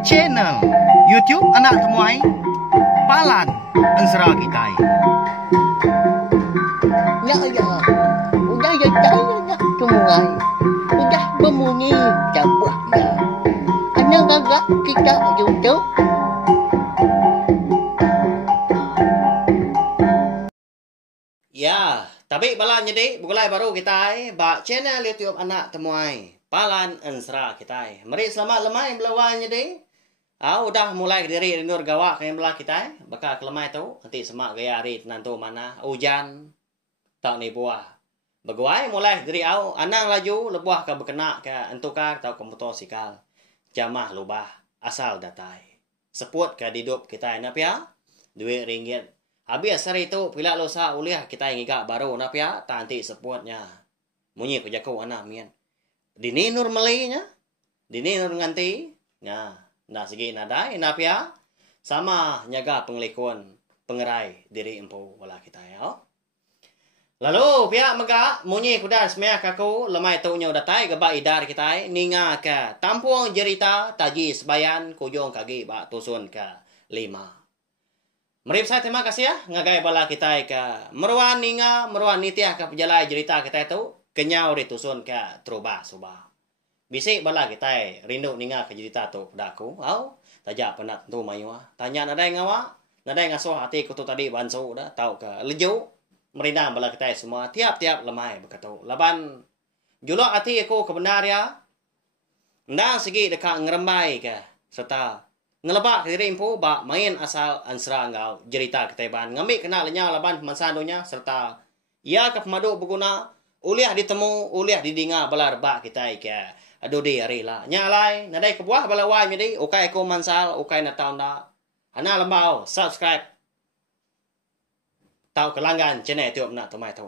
Channel YouTube Anak Temuai Palan Ensera Kitai. Ya, udah ya Anak Temuai. Udah berbunyi cabutnya. Anak gagak kita YouTube. Ya, tapi bala jadi bukulai baru kita ba channel YouTube Anak Temuai Palan Ensera kita. Mari selamat lemai belawan jadi. Udah mulai diri nur gawak kayak belah kita. Bakal kelemai tu nanti semak gaya hari nantu mana hujan tak ni buah. Beguai mulai dari anang laju lebuah ke berkena ke entukar tau ke motosikal. Jamah lubah asal datai. Seput ke hidup kita napia RM2. Habis hari itu pila losa uliah kita ngigak baru napia tanti seputnya. Munyi ku jaku anak mian. Dini nur melinya. Dini nur nganti. Nah, nah segi nadai napia sama nyaga penglikuan pengerai diri empu wala kita ya. Lalu pihak mega munyi kuda semia kaku lemai tu nyo datai gaba idar kita ninga ke tampuang jerita taji sebayan kujung kagi ba tusun ke 5. Mari saya terima kasih ya ngagai bala kita ke meruan ninga meruan nitiah ke pejalai jerita kita itu kenyau ditusun ke truba suba. Bisik bala kita rindu ninga ke jerita tu pedaku. Tajak penat tu mayu tanya nadai ngawa nadai ngasuh hati ku tu tadi bansu dah tahu ke leju merindang bala kita semua tiap-tiap lemai berkata laban julok hati aku kebenar ya ndang segi dekat ngerembai ke serta ngelebak diri impu ba main asal ansra ngau jerita kita ban ngambil kena lenya laban pemansadonya serta ia ke pemadu berguna uliah ditemu uliah didinga bala rebak kita ke aduh di hari lah nyalai nadai kebuah bala wai jadi ukai aku mansal ukai na tahu nda ana lembau subscribe tahu kelanggan channel YouTube Nak Temuai tu.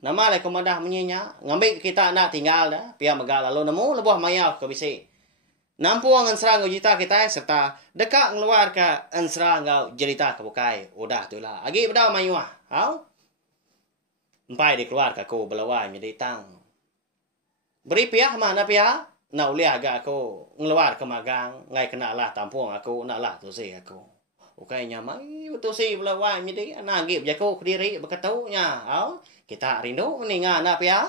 Nama lai komadah menyinya ngambil kita nak tinggal dah pia megal lalu nemu lebuh mayau ke bisi. Nampuang ensera ngau jita kita serta dekat ngeluar ke ensera ngau jerita ke bukai. Udah tu lah. Agi bedah mayu ah. Empai dikeluar ke aku belawai menjadi tang. Beri pihak mana pihak? Nak uliah agak aku ngeluar ke magang ngai kena lah tampuang aku nak lah tu si aku. Ukai nyamai betul si belawai menjadi anak gip jaku kediri berkataunya. Kita rindu meninga nak pihak.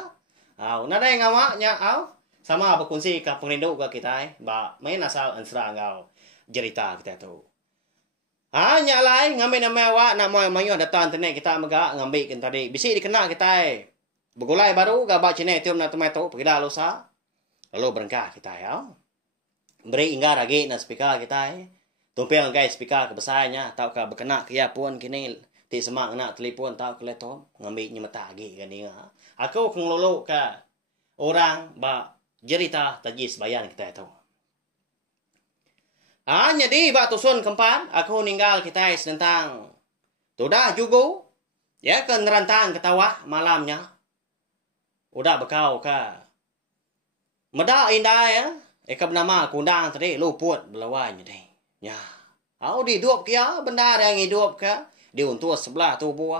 Nadai ngawaknya sama berkongsi ke pengrindu ke kita ba main asal ensera ngau jerita kita tu. Nyalai ngambil nama awak nak mayu datang internet kita mega ngambil kan tadi. Bisi dikena kita. Begulai baru gabak channel itu nak temai tu pergi dah lusa. Lalu berengkah kita ya. Beri inggar lagi na speaker kita. Tumpel guys speaker kebesarnya tau ka berkena kia pun kini ti semak nak telefon tau ke laptop ngambil nyemeta lagi kan ni. Aku kengelolok ke orang ba jerita tajis bayan kita itu. Jadi bak tusun keempat, aku ninggal kita tentang tudah juga, ya ke ngerantang ketawa malamnya. Udah bekau ke. Meda indah ya, eka bernama kundang tadi, luput belawanya deh. Ya, dihidup kia, benda yang hidup ke, diuntur sebelah tubuh.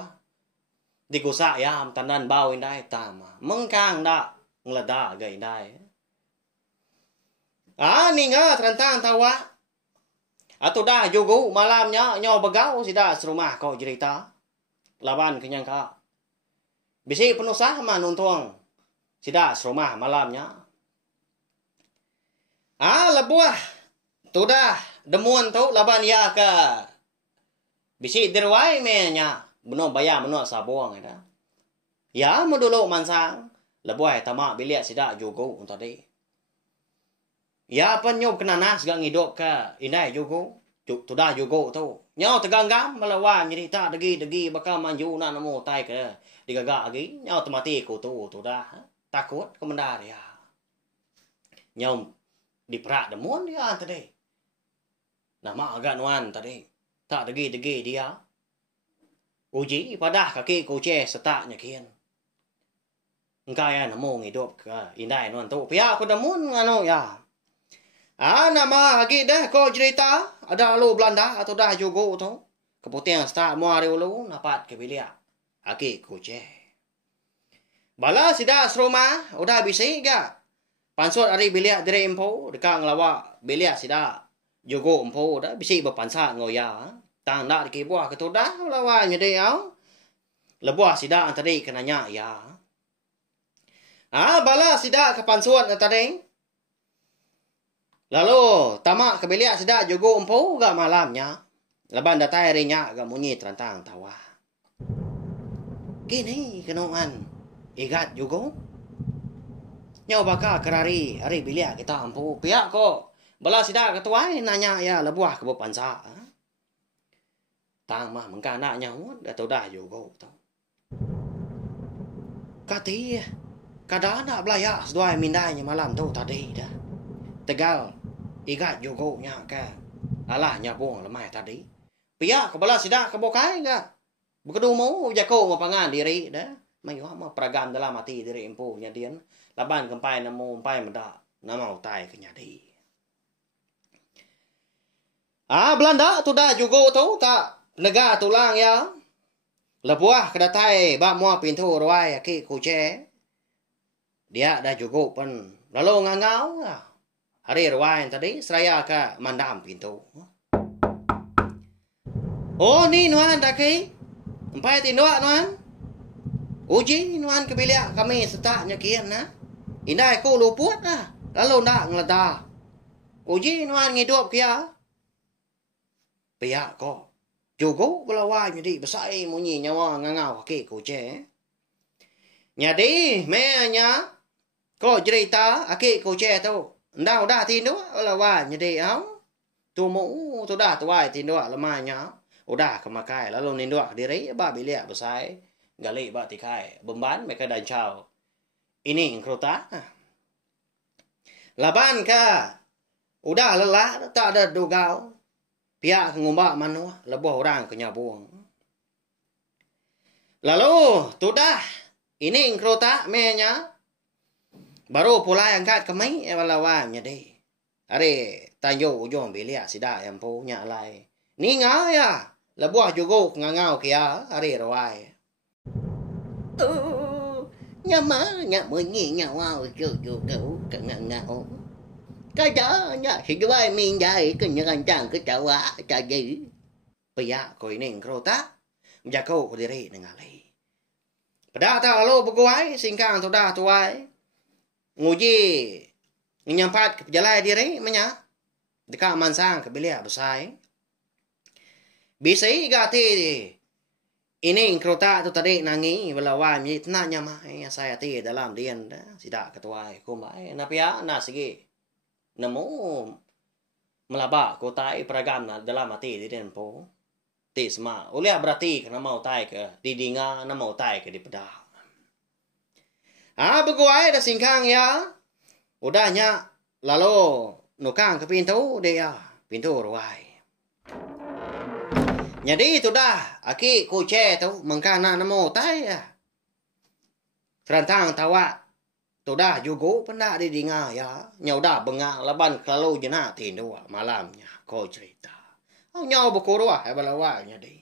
Digusak ya, tandan bau indah tama. Mengkang dak, ngeleda gak indah ya. Ninga terentang tawa. Atau dah juga malamnya nyaw begau sida serumah kau cerita. Laban kenyang ka. Bisi penusah manuntung. Sida serumah malamnya. Lebuah. Tu dah demuan tu laban ya ke. Bisi derwai menya. Benar bayar benar sabuang ada. Ya meduluk mansang. Lebuah tamak bilik sida juga tadi. Ya penyup kena nas gak ngidup ke inai juga. Tudah juga tu. Nyaw teganggam melawan jadi tak degi bakal manju na namo tai ke digagak lagi. Nyaw temati ku tu tudah takut kemendar ya. Nyaw diperak demun dia tadi. Nama agak nuan tadi. Tak degi dia. Uji padah kaki kuce setaknya kian. Engkau ya namo ngidup ke inai nuan tu. Pihak aku demun ngano ya. Nama lagi dah kau cerita ada lu Belanda atau dah juga tu. Keputihan start muari ulu dapat ke bilik. Aki kuce. Bala sida serumah udah bisi gak. pansot ari bilia dire empo dekang lawa bilia sida jogo empo da bisi berpansa ngoya tang nak ki buah ketoda lawa nyede au lebuah sida antari kenanya ya bala sida ke pansot antari lalu tamak ke bilia sida jogo empo ga malamnya laban datai rinya ga munyi terantang tawa kini kenoan igat jogo nyaw baka kerari hari bilia kita ampu pihak ko bala sida ketuai nanya ya lebuah ke pansa tang mah mengkana nyaw atau dah jogo tau kati kada nak belaya seduai mindainya malam tu tadi dah tegal igat jogo nya ka alah nya buang lemai tadi pihak ke bala sida ke bokai enggak bekedu mau jako mapangan diri dah mai ma peragam dalam hati diri empu nya dian laban kempai namo empai meda namau tai ke nyadi Belanda tu dah juga tu tak nega tulang ya lebuah kedatai ba mua pintu ruai ki kuce dia dah juga pen lalu ngangau hari ruai tadi seraya ke mandam pintu oh ni nuan daki empai tindok nuan uji nuan kebilia kami setaknya kian na indai ko luput lah lalu ndak ngelada uji nuan ngidup kia pihak ko jogo belawa jadi besai munyi nyawa ngangau ke kuce nyadi meanya ko cerita ake kuce tu ndau dah tinduk belawa jadi au tu mu tu dah tuai tinduk lemanya udah kemakai lalu ninduk diri ba bilia besai gali ba tikai beban mereka dan chao ini krota laban ka udah lelah tak ada dugau pihak ngumba manua lebuh orang ke nyabuang lalu tudah ini krota menya baru pula angkat kemai lawannya deh are tanyo ujung bilia sida yang punya lai ni ngaya lebuh juga ngangau kia are rawai Nyama munyi nyawa jogo ke ngangau kada nya hiduai min dai ke nyancang ke tawa tadi pihak ko ini krota jako ko diri ningali pada ta lalu beguai singkang tu dah tuai nguji nyampat ke jalan diri menya dekat mansang ke bilia besai bisai gati ini krota tu tadi nangi belawan ni tenanya mah saya ti dalam dian dah sida ketuai ko mai na pia na sige nemu melaba kota peragam na dalam hati dian po tisma oleh berarti kena mau tai ke didinga na mau tai ke di pedah beguai dah singkang ya udahnya lalu nukang ke pintu dia pintu ruai jadi itu dah aki kuce tu mengkana namo tai ya terantang tawa tu dah juga pernah didinga ya nyau dah bengak laban kalau jena tindu malamnya ko cerita nyau bukurwa balawanya deh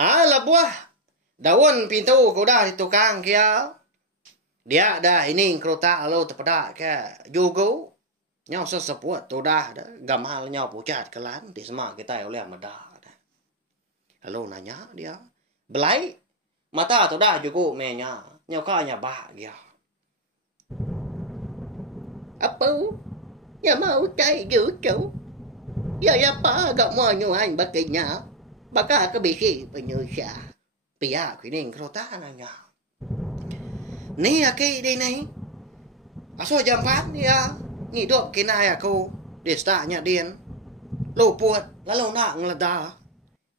labuah daun pintu ko dah ditukang kia dia dah ini krota alo tepedak ke juga nyau sesepuat tu dah gamal nyau pucat kelan di semua kita oleh meda lalu nanya dia belai mata tu dah juga menya nyau kanya bahagia apa ya mau cai gitu ya apa gak mau nyuan bakanya baka ke bisi penyusah pihak ini krota nanya ni aki di ni aso jam 4 dia ngidup kinai aku destanya dian luput lalu nak ngeleda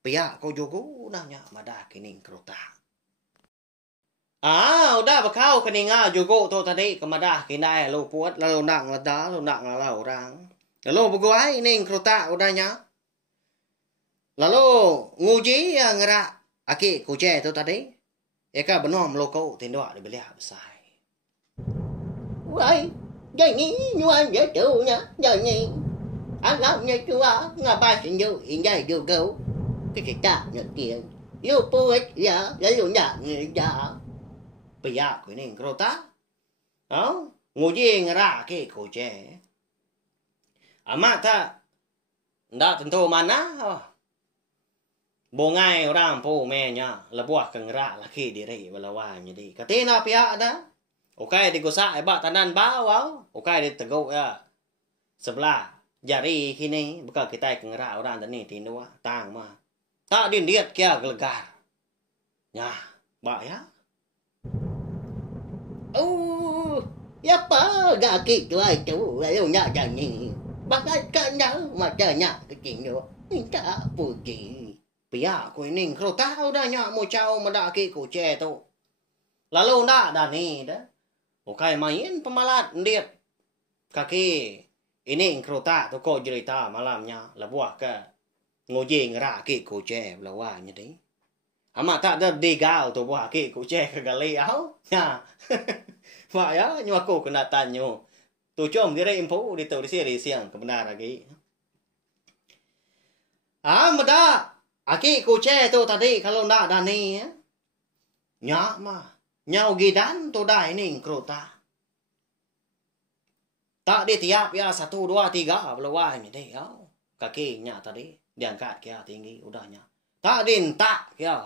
pihak kau juga nanya mada kini krota udah bekau keninga juga tu tadi kemadah kinai luput lalu nak ngeleda lalu nak ngelau orang lalu beguai ini krota udahnya lalu nguji yang ngerak aki kuce tu tadi eka benom loko tindok di belia besai wai jangan nyuan je tu nya jangan anggapnya tua ngapa senju injai juga kita ngerti luput ya lalu nak ngedah pihak ini krota nguji ngera ke koje. Amat tak ndak tentu mana. Bongai orang po menya lebuah ke ngera laki diri balawan jadi. Katina pihak dah. Okai digosak ebak tanan bawau. Okai diteguk ya. Sebelah jari kini bukan kita ke ngera orang tani tinua tang mah. Tak dindiat kia gelegar. Ya, bak ya. Ya pa gaki tu ai tu ayo nya janji. Bagai kanya macanya kecil minta puji. Pihak ku ini kalau tahu dah nyak mau caw medaki ku ce tu. Lalu nak dah ni dah. Okai main pemalat ndiat. Kaki ini kerota tu kau cerita malamnya lebuah ke nguji ngera ki ku ce belawan jadi. Amat tak ada digal tu buah ki ku ce ke gali au. Ya. Pak ya nyu aku kena tanyo. Tu com diri info di tu di siang kebenar lagi. Meda aki ku ce tu tadi kalau nak dah ni ya. Nyak mah nyau gidan tu dah ini kerota. Tak dia tiap ya 1, 2, 3 belawan jadi ya. Kaki nyak tadi diangkat kia tinggi udahnya. Tak din tak kia.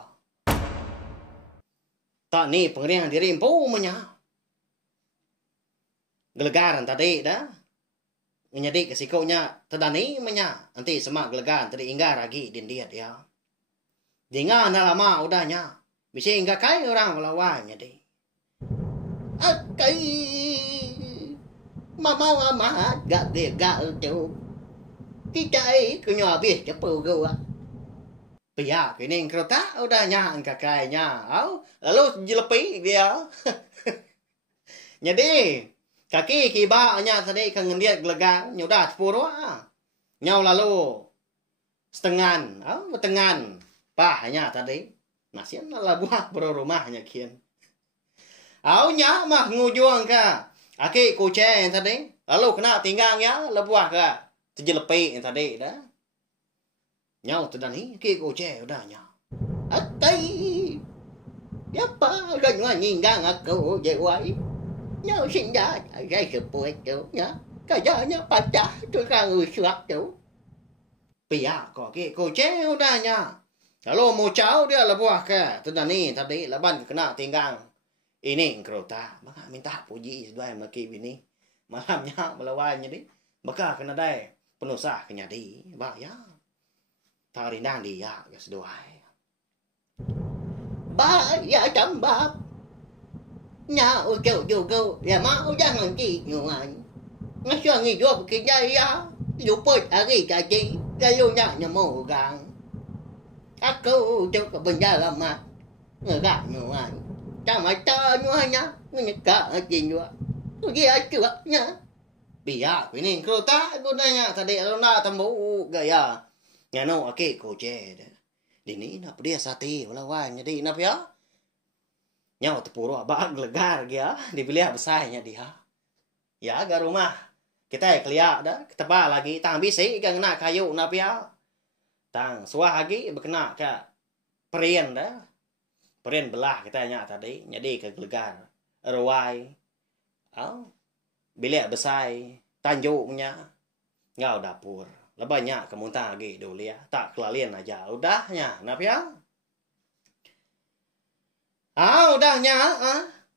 Tak ni pengerian diri info menya. Gelegaran tadi dah. Menjadi kesikonya tadani menya. Nanti semak gelegaran tadi inggar lagi din dia ya. Dengar lama udahnya. Bisa inggar kai orang melawan jadi. Akai mama gak gak tu. Kita kunyo habis cepu gua. Pihak ini kereta udahnya kakaknya. Lalu jelepi dia. Jadi kaki kiba nya tadi kangen dia gelegang nyudah sepuluh nyau lalu setengah betengan pahnya tadi masih lah buah bro rumahnya kian nya mah ngujuang ka aki kucing tadi lalu kena tinggang ya lebuah ka terjelepi tadi dah nyau tadi ki kucing udah nya Akai ya pa ganywa nyinggang aku je wai. Nhau sinh ra gây sự bụi chủ nhá. Cái giờ nhá bà chá tôi ra người suốt chủ. Pia có cái cô chế udah nya. Kalau mau caw dia lah buah ke. Tadi tadi laban kena tinggang. Ini kereta. Maka minta puji dua maki bini. Malamnya melawan jadi. Maka kena dai penusah kenya di. Ba ya. Tarindan dia gas dua. Ba ya chấm bab. Nhà ôi kêu dù câu là má ôi đang làm gì nhiều anh nó cho người vô cái dây á dù bơi ở cái cái gì cái vô nhà nhà mồ gàng á câu cho cái bên gia làm mà người gàng nhiều anh chẳng phải cho như anh nhá người cả gì nữa tôi gì ai chưa nhá Pia cái này kereta cô đây nya tadi lo na tamu gaya. Nhà nó ở cái cô chế đó. Di ni na dia sati melawan jadi na pia. Nyawa tepuro abang gelegar dia dipilih besarnya dia. Ya ke rumah kita kelia dah ketebal lagi tang bisi kan kena kayu na pia. Tang suah lagi berkena ke perien dah. Perien belah kita nya tadi jadi ke gelegar. Ruai. Bilik besar tanjuknya ngau dapur. Lebihnya kemuntah lagi dulu ya. Tak kelalian aja udahnya na pia. Udahnya.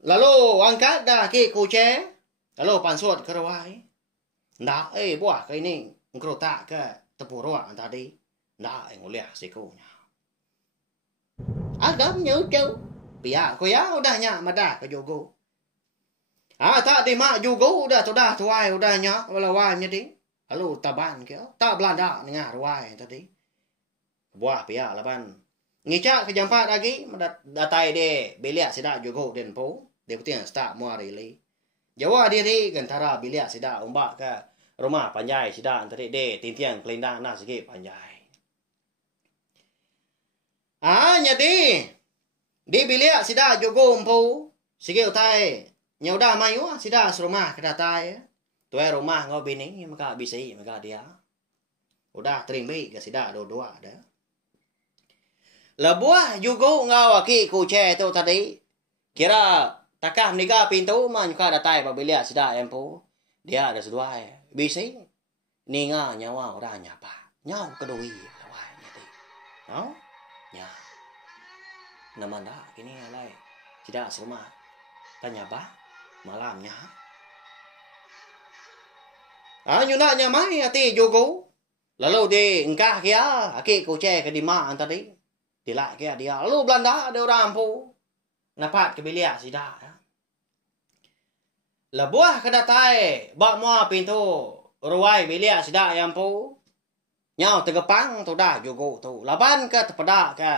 Lalu angkat dah ke kuce. Lalu pansut ke rawai. Ndak, buah ke ini. Engkau tak ke tepuk ruang tadi. Ndak, nguliah sikunya. Agam nhớ châu. Pihak ku ya udahnya. Madah ke jogo. Tak di mak jogo udah sudah tuai udahnya. Walawai jadi. Lalu taban ke. Tak belanda dengar rawai tadi. Buah pihak laban. Ngicak ke jampat lagi datai de bilik sida jogo den po de putian sta muari li jawa diri gantara bilik sida umbak ke rumah panjai sida antari de tintiang kelindang na sigi panjai nyadi di bilik sida jogo po sigi utai nyauda mayu sida serumah ke datai tuai rumah ngau bini maka bisi maka dia udah terima ke sida dua dah. Lebuah juga ngau aki kuce tu tadi. Kira Takah menikah pintu man ka datai pabilia sida empo. Dia ada seduai. Bisi ninga nyawa ora nyapa. Nyau kedui lawai nyati. No? Nya. Namanda kini alai. Tidak serumah. Tanya ba? Malamnya. Nyuna nyamai ati jogo. Lalu di engkah kia aki kuce ke di ma tadi. Dilak kia dia. Lalu Belanda ada orang po. Napat ke bilia sida. Lebuah ke datai. Bak mua pintu. Ruai bilia sida yang po. Nyau tegepang tu dah jogo tu. Laban ke tepedak ke.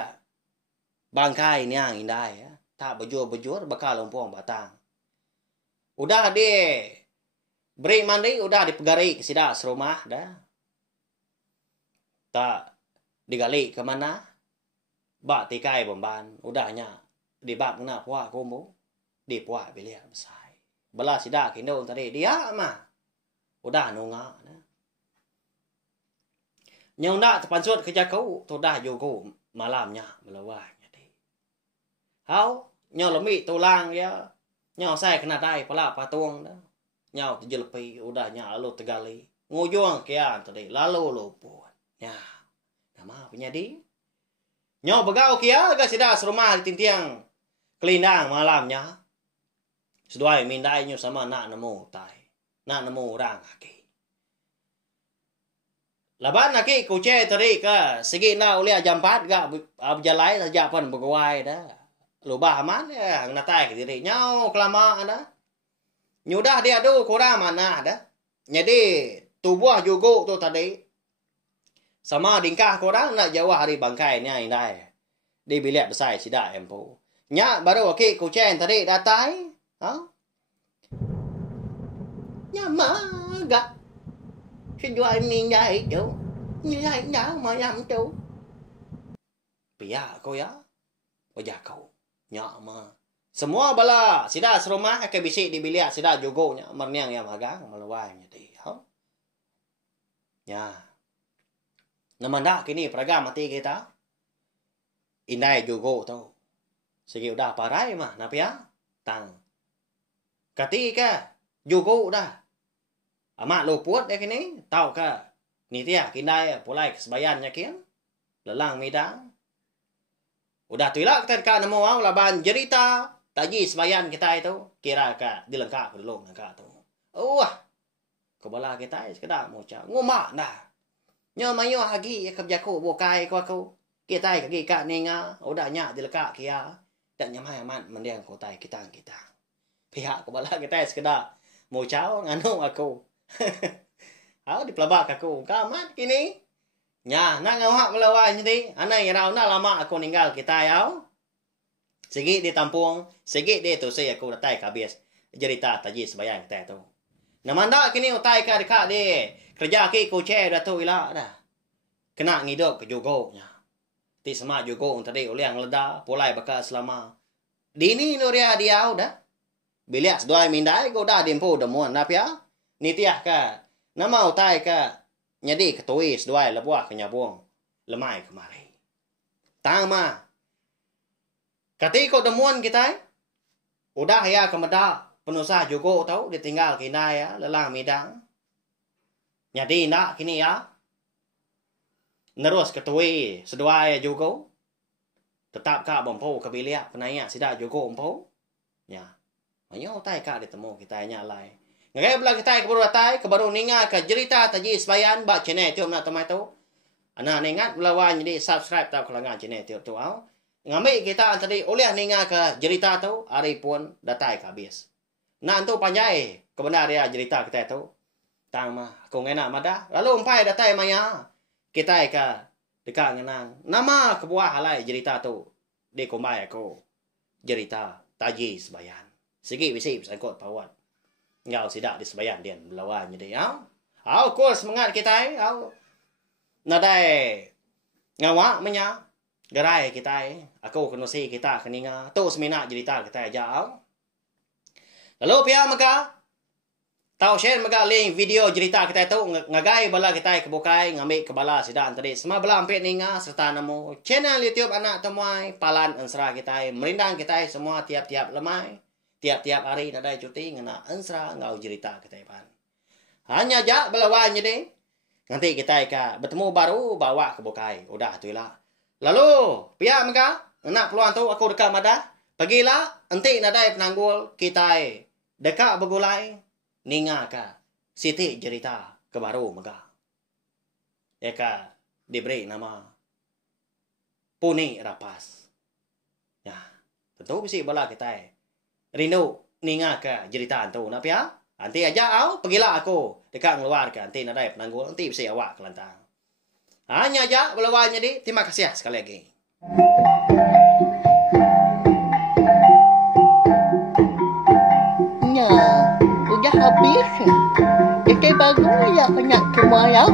Bangkai ni yang indah ya. Tak bejur-bejur bakal lompong batang. Udah beri mandi, udah dipegari ke sida serumah dah. Tak digali ke mana. Bak tikai bomban. Udahnya dibab kena puak kumbu. Di puak bilia besar. Belah sida kindo tadi dia mah. Udah nunga. Nyau nak terpansut kerja kau. Tu dah jogo malamnya melawai. Hau, nyau lemi tulang ya. Nyau saya kena dai pala patung dah. Nyau terjelepi udah lalu tegali. Ngujung kian tadi lalu luput. Ya. Nama penyadi. Nyau begau kia ga sida serumah di tintiang kelindang malamnya. Seduai mindai nyu sama nak nemu tai. Nak nemu orang aki. Laban aki kuce tadi ka segi na ulia jampat ga berjalai saja pun begawai dah. Lubah aman ya, natai ke diri. Nyau kelama ada. Nyudah dia tu kurang mana ada. Jadi tubuh juga tu tadi. Sama dingkah korang nak jauh hari bangkai ni indai. Di bilik besar sida empo. Nya baru okey kucing tadi datai. Ha? Nya maga. Sejual minyak itu. Nilainya macam tu. Pia kau ya. Wajah kau. Nya ma. Semua bala sida serumah ke bisik di bilik sida jogonya merniang yang magang meluai nyati. Ha? Ya. Namanda kini peragam mati kita. Indai jogo tu. Segi udah parai mah napia. Tang. Ketika jogo dah. Amat luput deh kini. Tahu ke? Ni dia kindai pulai kesebayannya kian. Lelang midang. Udah tuilak kita dekat nemu au laban jerita taji sebayan kita itu kira ka dilengkap dulu nangka tu. Wah. Kebala kita sekedar moca ngomak dah. Nyo mayo hagi kerja ko bokai ko aku. Kita kaki ka ninga udah nya dilekak kia. Dan nyamai aman mendiang ko tai kita. Pihak kebala kita sekedar moca nganu aku. Au dipelabak aku. Kamat kini. Nya, nak ngawak melawai jadi. Anai rau nak lama aku ninggal kita yau. Segi di tampung, segi di tu saya aku datai kabis. Cerita taji sebayang kita tu. Namanda kini utai ka dekat di kerja ki kuce dah tu ila dah. Kena ngidup ke jogo nya. Ti sama jogo tadi oleh yang leda, pulai bakal selama. Dini nuria dia dah. Bilik sedoi mindai ko dah dempo demuan napia. Ni tiah ka. Nama utai ka. Jadi ketui seduai lebuah ke nyabung. Lemai kemari. Tama. Ketika demuan kita. Udah ya kemedak. Penusah juga tahu. Ditinggal kina ya. Lelang midang. Jadi nak kini ya. Nerus ketui seduai juga. Tetap kak bompo ke bilik. Penanya sidak juga bompo. Ya. Banyak utai kak ditemu kita nyalai. Ngagai belah kita ke baru datai, ke baru ninga ke cerita taji sebayan bak channel tiup nak temai tu. Ana ningat melawan jadi subscribe tau kelangan channel tiup tu au. Ngambil kita tadi oleh ninga ke cerita tu hari pun datai ke habis. Nak tu panjai kebenar dia cerita kita tu. Tang mah aku ngena madah. Lalu umpai datai maya. Kita ke dekat ngenang. Nama kebuah halai cerita tu. Di kumbai aku cerita taji sebayan. Segi bisi sangkut pawat. Ngau sidak di sebayan dia melawan jadi au. Au kurs semangat kita au. Nadai ngawak menya gerai kita aku kenusi kita keninga tu semina cerita kita aja au. Lalu pia maka tahu share maka link video cerita kita tu ngagai bala kita kebukai ngambil ke bala sidak tadi semua bala ampit ninga serta nemu channel YouTube anak temuai palan ensra kita merindang kita semua tiap-tiap lemai tiap-tiap hari nadai cuti ngena ensra ngau cerita kita pan. Hanya jak belawan jadi. Nanti kita bertemu baru bawa ke Bokai. Udah tu lah. Lalu, pihak mereka, nak peluang tu aku dekat madah. Pagilah, nanti nadai penanggul kita dekat bergulai. Ninga ka, siti cerita ke baru mereka. Eka diberi nama Puni Rapas. Ya, tentu mesti bala kita. Rindu ninga ka cerita tu nak pihak. Nanti aja au, pergilah aku dekat keluar ke nanti nadai penanggul nanti bisa awak kelantang. Hanya aja belawan jadi. Terima kasih sekali lagi. Udah habis. Kita baru ya banyak semua ya.